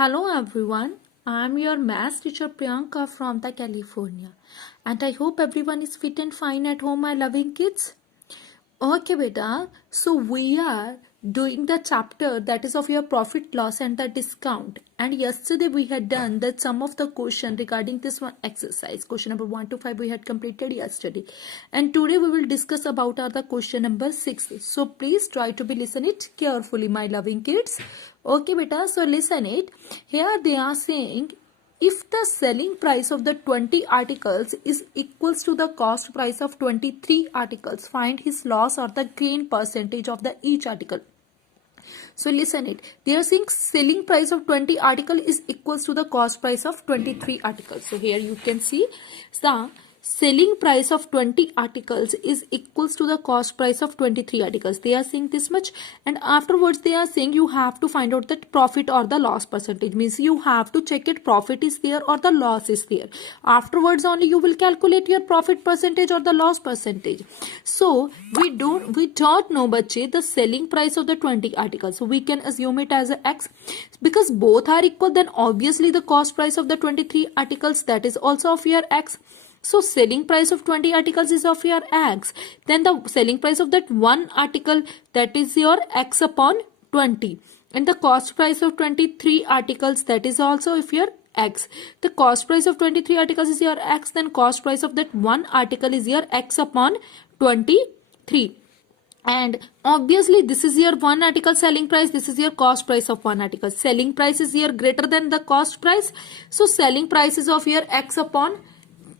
Hello everyone, I am your maths teacher Priyanka from the California and I hope everyone is fit and fine at home, my loving kids. Okay beta, so we are doing the chapter that is of your profit loss and the discount, and yesterday we had done the sum of the question regarding this one exercise. Question number 1 to 5 we had completed yesterday, and today we will discuss about the question number 6. So please try to be listen it carefully, my loving kids. Okay beta, so listen it. Here they are saying, if the selling price of the 20 articles is equals to the cost price of 23 articles, find his loss or the gain percentage of the each article. So listen it. They are saying selling price of 20 article is equals to the cost price of 23 articles. So here you can see the selling price of 20 articles is equals to the cost price of 23 articles. They are saying this much, and afterwards they are saying you have to find out that profit or the loss percentage. Means you have to check it profit is there or the loss is there. Afterwards only you will calculate your profit percentage or the loss percentage. So we don't know bache the selling price of the 20 articles. So we can assume it as a x. Because both are equal, then obviously the cost price of the 23 articles, that is also of your x. So selling price of 20 articles is of your x. Then the selling price of that one article, that is your x upon 20. And the cost price of 23 articles, that is also of your x. The cost price of 23 articles is your x. Then cost price of that one article is your x upon 23. And obviously this is your one article selling price, this is your cost price of one article. Selling price is here greater than the cost price. So selling price is of your x upon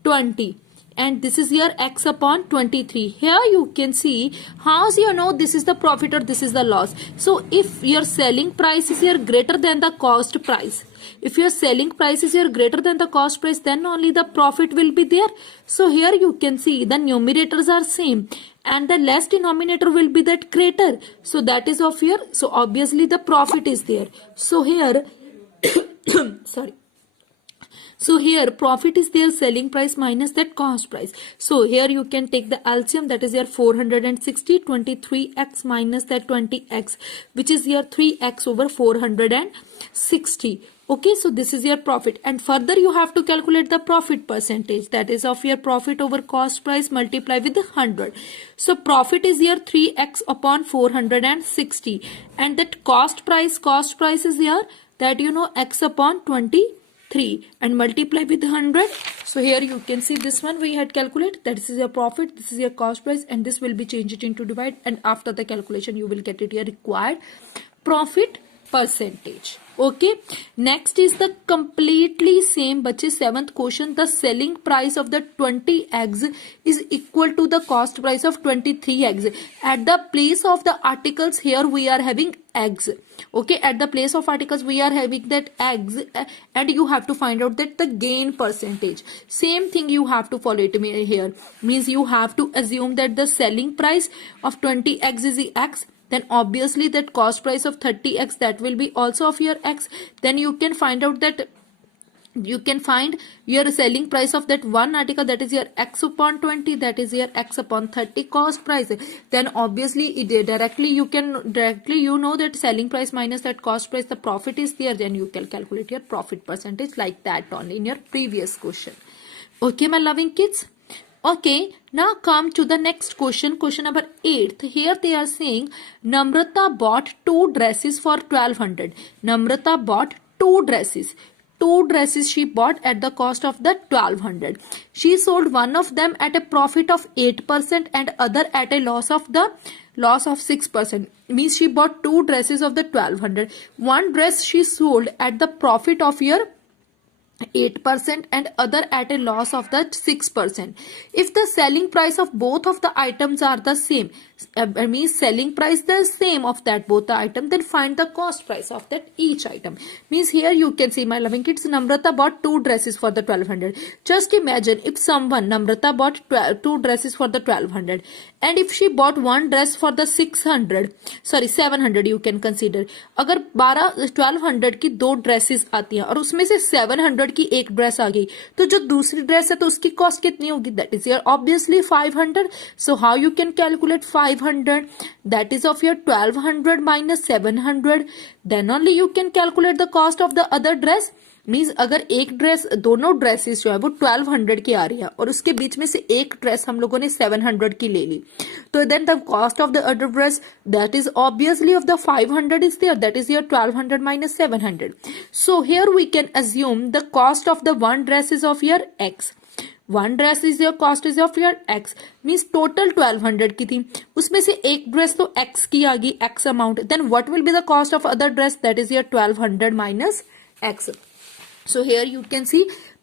20, and this is your x upon 23. Here you can see how you know this is the profit or this is the loss. So if your selling price is here greater than the cost price, if your selling price is here greater than the cost price, then only the profit will be there. So here you can see the numerators are same and the less denominator will be that greater. So that is of here. So obviously the profit is there. So here sorry. So here profit is their selling price minus that cost price. So here you can take the LCM, that is your 460, 23x minus that 20x, which is your 3x over 460. Okay, so this is your profit, and further you have to calculate the profit percentage, that is of your profit over cost price multiply with 100. So profit is your 3x upon 460, and that cost price is here that you know x upon 23 and multiply with 100. So here you can see this one we had calculated, that is your profit, this is your cost price, and this will be changed into divide, and after the calculation you will get it your required profit percentage. Okay, next is the completely same bache 7th question. The selling price of the 20 eggs is equal to the cost price of 23 eggs. At the place of the articles, here we are having eggs. Okay, at the place of articles we are having that eggs, and you have to find out that the gain percentage. Same thing you have to follow it here. Means you have to assume that the selling price of 20 eggs is the x. Then obviously that cost price of 30x, that will be also of your x. Then you can find out that you can find your selling price of that one article, that is your x upon 20, that is your x upon 30 cost price. Then obviously you know that selling price minus that cost price, the profit is there. Then you can calculate your profit percentage like that only in your previous question. Okay, my loving kids. Okay, now come to the next question, question number 8. Here they are saying Namrata bought 2 dresses for 1200. Namrata bought 2 dresses. 2 dresses she bought at the cost of the 1200. She sold one of them at a profit of 8% and other at a loss of 6%. Means she bought 2 dresses of the 1200. One dress she sold at the profit of your 8% and other at a loss of the 6%. If the selling price of both of the items are the same, means selling price the same of that both the item, then find the cost price of that each item. Means here you can see, my loving kids, Namrata bought 2 dresses for the 1200. Just imagine if Namrata bought 2 dresses for the 1200, and if she bought one dress for the 700 you can consider. अगर 1200 की 2 dresses आती हैं और उसमें से 700 की एक dress आ गई, तो जो दूसरी ड्रेस है तो उसकी कॉस्ट कितनी होगी, that is your obviously 500. So how you can calculate 500 500, that is of your 1200 minus 700. Then only you can calculate the cost of the other dress. Means अगर एक ड्रेस, दोनों ड्रेसेस जो है वो 1200 की आ रही है और उसके बीच में से एक ड्रेस हम लोगों ने 700 की ले ली, तो then the cost of the other dress that is obviously of the 500 is there, that is your 1200 minus 700. So here we can assume the cost of the one dress is of your x. One dress is your cost is of your x, means total 1200 की थी, उसमें से एक dress तो x की आ गई, x amount. Then what will be the cost of other dress, that is your 1200 minus x. So here you can see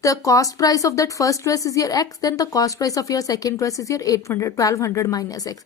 the cost price of that first dress is your x, then the cost price of your second dress is your 1200 minus x.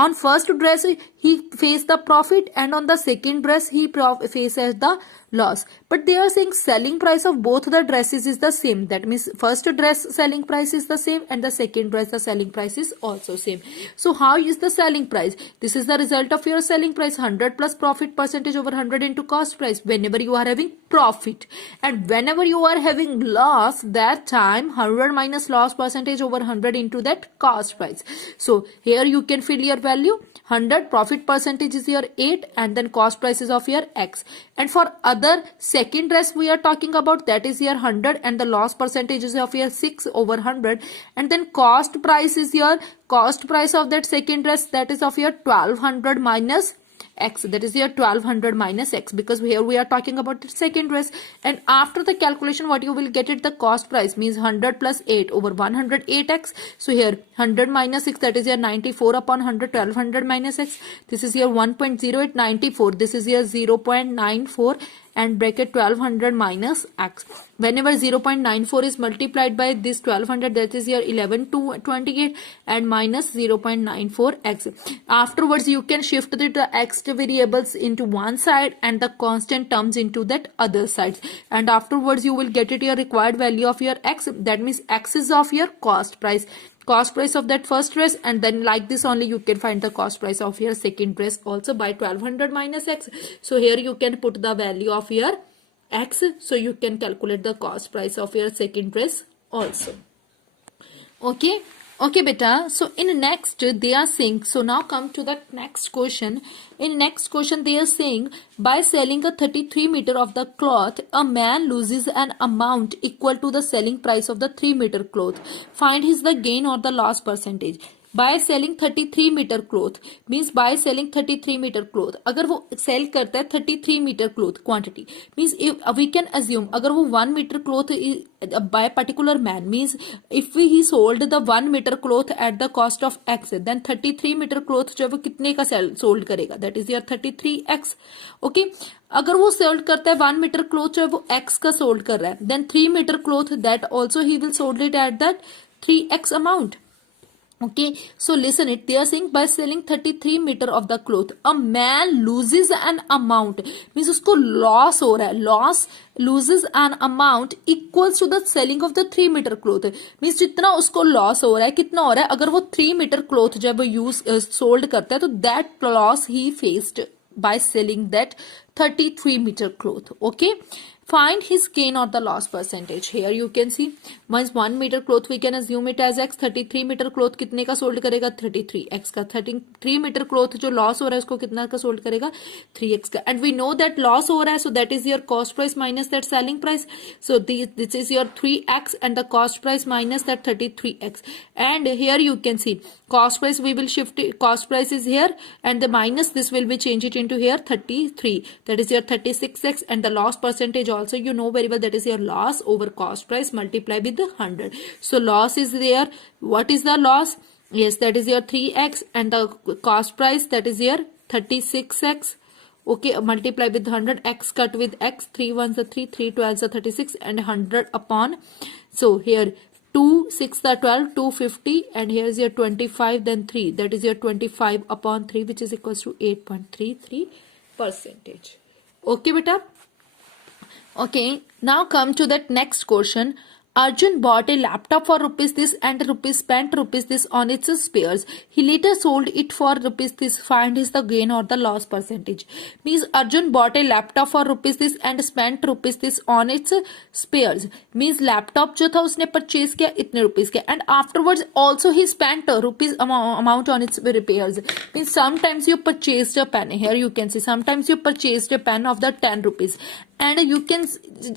On first dress he faced the profit and on the second dress he faces the loss, but they are saying selling price of both the dresses is the same. That means first dress selling price is the same and the second dress the selling price is also same. So how is the selling price? This is the result of your selling price, 100 plus profit percentage over 100 into cost price. Whenever you are having profit and whenever you are having loss, that time 100 minus loss percentage over 100 into that cost price. So here you can fill your value. 100 profit percentage is your 8 and then cost price is of your x. And for other second dress we are talking about, that is your 100 and the loss percentage is of your 6 over 100, and then cost price is your cost price of that second dress, that is of your 1200 minus x, that is your 1200 minus x, because here we are talking about the second dress. And after the calculation what you will get it, the cost price means 100 plus 8 over 108x. So here 100 minus 6, that is your 94 upon 100, 1200 minus x, this is your 1.08, 94, this is your 0.94 and bracket 1200 minus x. Whenever 0.94 is multiplied by this 1200, that is your 1128 and minus 0.94 x. Afterwards you can shift the x variables into one side and the constant terms into that other side, and afterwards you will get it your required value of your x. That means x is of your cost price of that first dress, and then like this only you can find the cost price of your second dress also by 1200 minus x. So here you can put the value of your x, so you can calculate the cost price of your second dress also. Okay beta. So in next they are saying, so now come to the next question. In next question they are saying, by selling a 33 meter of the cloth, a man loses an amount equal to the selling price of the 3 meter cloth. Find his the gain or the loss percentage. By selling 33 meter cloth, means by selling 33 meter cloth, अगर वो sell करता है 33 meter cloth quantity, means we can assume अगर वो 1 meter cloth by particular man, means if he sold the 1 meter cloth at the cost of x, then 33 meter cloth जो है वो कितने का सोल्ड करेगा, that is your 33x. Okay, अगर वो सोल्ड करता है 1 मीटर क्लोथ जो है वो x का सोल्ड कर रहा है, then 3 meter cloth that also he will sold it at that 3x amount. Okay, so listen it, they are saying by selling 33 meter of the cloth, a man loses an amount, means उसको loss हो रहा है, loss loses an amount equals to the selling of the 3 meter cloth, means जितना उसको loss हो रहा है, कितना हो रहा है, अगर वो 3 meter cloth जब वो यूज सोल्ड करता है तो that loss he faced by selling that 33 meter cloth. Okay, find his gain or the loss percentage. Here you can see once 1 meter cloth we can assume it as x, 33 meter cloth कितने का sold करेगा, 33x का. 33 meter cloth जो loss हो रहा है उसको कितना का सोल्ड करेगा, 3x का. And we know that loss हो रहा है, so that is your cost price minus that selling price. So this is your 3x and the cost price minus that 33x. And here you can see cost price, we will shift it, cost price is here and the minus this will be change it into here 33, that is your 36x, and the loss percentage also you know very well, that is your loss over cost price multiply with the 100. So loss is there, what is the loss, yes, that is your 3x, and the cost price that is your 36x. Okay, multiply with 100, x cut with x, 3 ones are 3, 3 12s are 36 and 100 upon, so here 2 6 are 12, 250, and here is your 25, then 3, that is your 25 upon 3, which is equals to 8.33%. Okay beta. Okay, now come to that next question. Arjun bought a laptop for rupees this and rupees spent rupees this on its spares. He later sold it for rupees this. Find is the gain or the loss percentage. Means Arjun bought a laptop for rupees this and spent rupees this on its spares. Means laptop जो था उसने purchase किया इतने rupees के and afterwards also he spent rupees amount on its repairs. Means sometimes you purchased a pen. Here you can see sometimes you purchased a pen of the 10 rupees. And you can,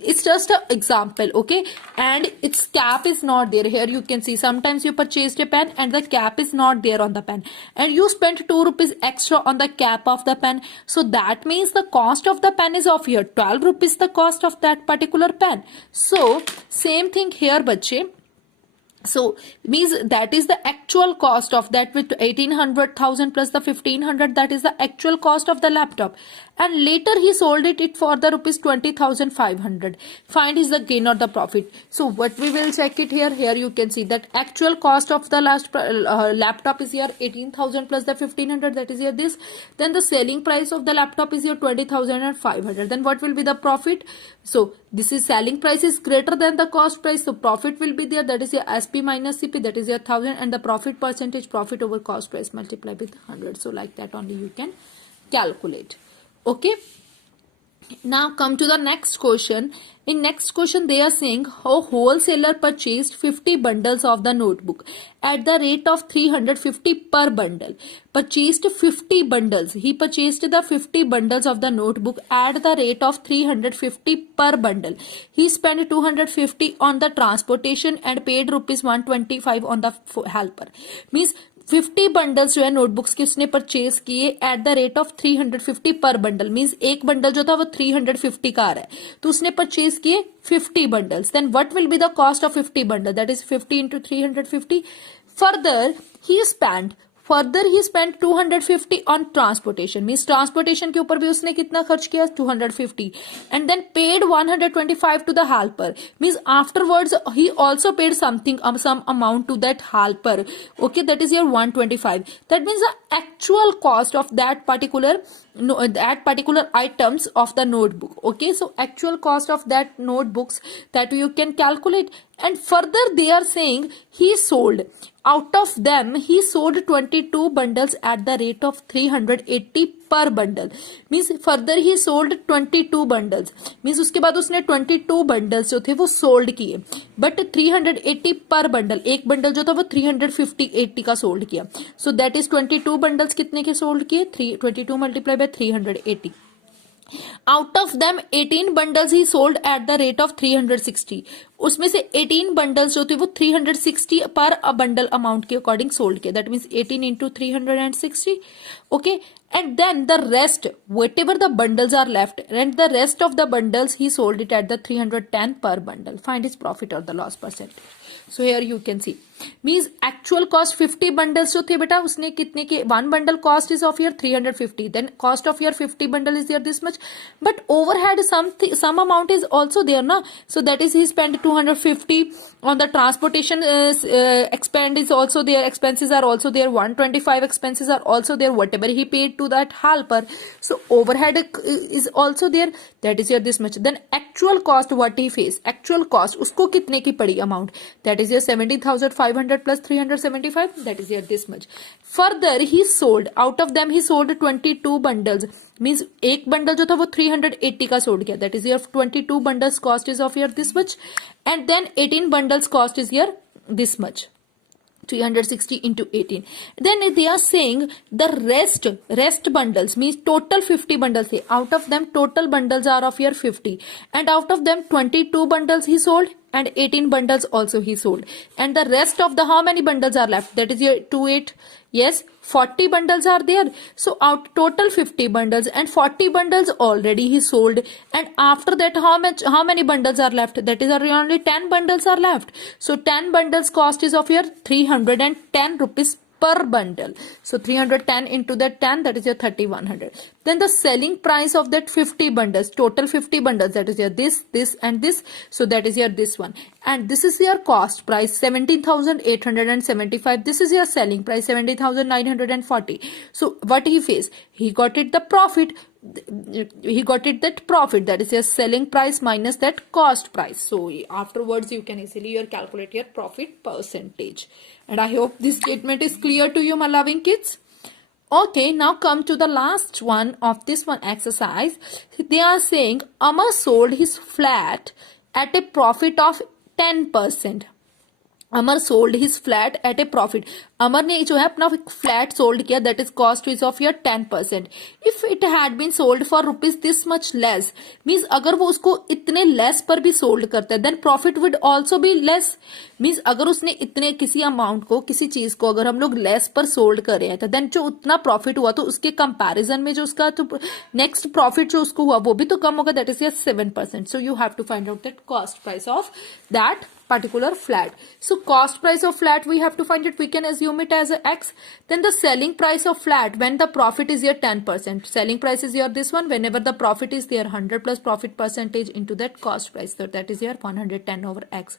it's just an example, okay, and its cap is not there. Here you can see sometimes you purchased a pen and the cap is not there on the pen and you spent 2 rupees extra on the cap of the pen, so that means the cost of the pen is of here 12 rupees, the cost of that particular pen. So same thing here bache. So means that is the actual cost of that with 1800,000 plus the 1500, that is the actual cost of the laptop, and later he sold it for the rupees 20,500. Find is the gain or the profit. So what we will check it here. Here you can see that actual cost of the last laptop is here 18,000 plus the 1500, that is here this. Then the selling price of the laptop is here 20,500. Then what will be the profit? So this is selling price is greater than the cost price, so profit will be there, that is your SP minus CP, that is your 1000, and the profit percentage, profit over cost price multiplied with 100. So like that only you can calculate. Okay, now come to the next question. In next question they are saying how wholesaler purchased 50 bundles of the notebook at the rate of 350 per bundle. Purchased 50 bundles. He purchased the 50 bundles of the notebook at the rate of 350 per bundle. He spent 250 on the transportation and paid rupees 125 on the helper. Means 50 bundles जो है notebooks के उसने purchase किए at the rate of 350 पर bundle. Means एक bundle जो था वो 350 का आ रहा है, तो उसने परचेज किए 50 bundles. Then what will be the cost of 50 bundle, that is 50 into 350. Further he spend 250 on transportation. Means transportation के ऊपर भी उसने कितना खर्च किया 250. And then paid 125 to the helper. Means afterwards he also paid something some amount to that helper. Okay, that is your 125. That means the actual cost of that particular items of the notebook. Okay, so actual cost of that notebooks that you can calculate. And further they are saying he sold, out of them he sold 22 bundles at the rate of 380 per bundle. Means further he sold 22 bundles. Means उसके बाद उसने 22 bundles जो थे वो sold किए, but 380 per bundle. एक bundle जो था वो 380 का sold किया. So that is 22 bundles कितने के sold किए, 22 multiplied by 380. Out of them 18 bundles he sold at the rate of 360. उसमें से 18 बंडल्स जो थे वो 360 पर बंडल अमाउंट के अकॉर्डिंग सोल्ड किया. That means 18 into 360. Okay, and then the rest, whatever the bundles are left, and the rest of the bundles he sold it at the 310 per bundle. Find his profit or the loss percentage. So here you can see, means actual cost 50 bundles जो थे बेटा उसने कितने के, one bundle cost is of your 350, then cost of your 50 bundle is there this much, but overhead some amount is also there na. So that is he spent 250 on the transportation expend is also there, expenses are also there, 125 expenses are also there, whatever he paid to that helper, so overhead is also there, that is here this much. Then actual cost what he face, actual cost उसको कितने की पड़ी amount, that is here 17,500 plus 375, that is here this much. Further he sold, out of them he sold 22 bundles. Means एक bundle जो था वो 380 का sold किया, that is here 22 bundles cost is of here this much, and then 18 bundles cost is here this much, 360 into 18. Then they are saying the rest bundles, means total 50 bundles है, out of them total bundles are of here 50, and out of them 22 bundles he sold and 18 bundles also he sold, and the rest of the, how many bundles are left, that is your 28, yes, 40 bundles are there. So out total 50 bundles and 40 bundles already he sold, and after that how many bundles are left, that is only 10 bundles are left. So 10 bundles cost is of your 310 rupees per bundle. So 310 into that 10, that is your 3100. Then the selling price of that 50 bundles, total 50 bundles, that is your this and this, so that is your this one, and this is your cost price 17,875. This is your selling price 17,940. So what he faced, he got it the profit. he got it that profit, that is your selling price minus that cost price. So afterwards you can easily calculate your profit percentage. And I hope this statement is clear to you, my loving kids. Okay, now come to the last one of this one exercise. They are saying Amar sold his flat at a profit of 10%. Amar sold his flat at a profit. Amar ने जो है अपना flat sold किया, that is cost is of your 10%. If it had been sold for rupees this much less, means अगर वो उसको इतने less पर भी सोल्ड करता है, then profit would also be less. Means अगर उसने इतने किसी अमाउंट को, किसी चीज को अगर हम लोग लेस पर सोल्ड कर रहे हैं, तो देन जो उतना प्रॉफिट हुआ तो उसके कंपैरिजन में जो उसका तो नेक्स्ट प्रॉफिट जो उसको हुआ वो भी तो कम होगा, that is your 7%. So you have to find out that cost price of that particular flat. So cost price of flat we have to find it. We can assume it as a x. Then the selling price of flat when the profit is your 10%. Selling price is your this one. Whenever the profit is there, 100 plus profit percentage into that cost price. So that is your 110 over x.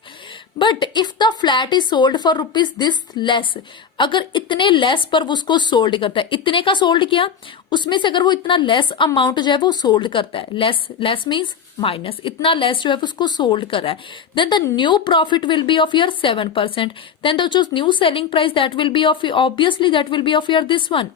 But if the flat is sold for rupees this less, अगर इतने less पर वो उसको sold करता है, इतने का sold किया, उसमें से अगर वो इतना लेस अमाउंट जो है वो सोल्ड करता है, लेस मीन्स माइनस, इतना लेस जो है उसको सोल्ड कर रहा है, then the new profit will be of your 7%. Then the जो new selling price that will be of, obviously that will be of your this one.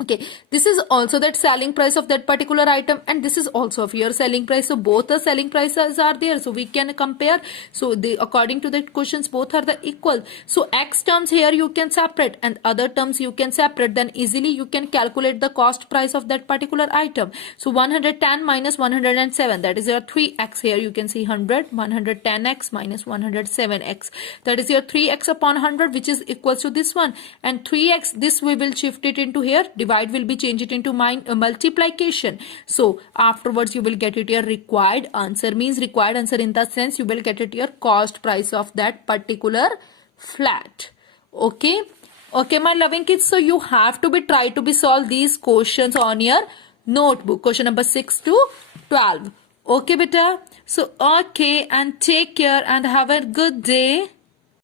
Okay, this is also that selling price of that particular item, and this is also of your selling price. So both the selling prices are there, so we can compare. So they, according to the questions, both are the equal. So x terms here you can separate and other terms you can separate, then easily you can calculate the cost price of that particular item. So 110 minus 107, that is your 3x. Here you can see 100, 110x minus 107x, that is your 3x upon 100, which is equals to this one, and 3x, this we will shift it into here, divide will be change it into multiplication. So afterwards you will get it your required answer, means required answer in the sense you will get it your cost price of that particular flat. Okay my loving kids, so you have to be try to be solve these questions on your notebook, question number 6 to 12. Okay beta, so okay, and take care and have a good day.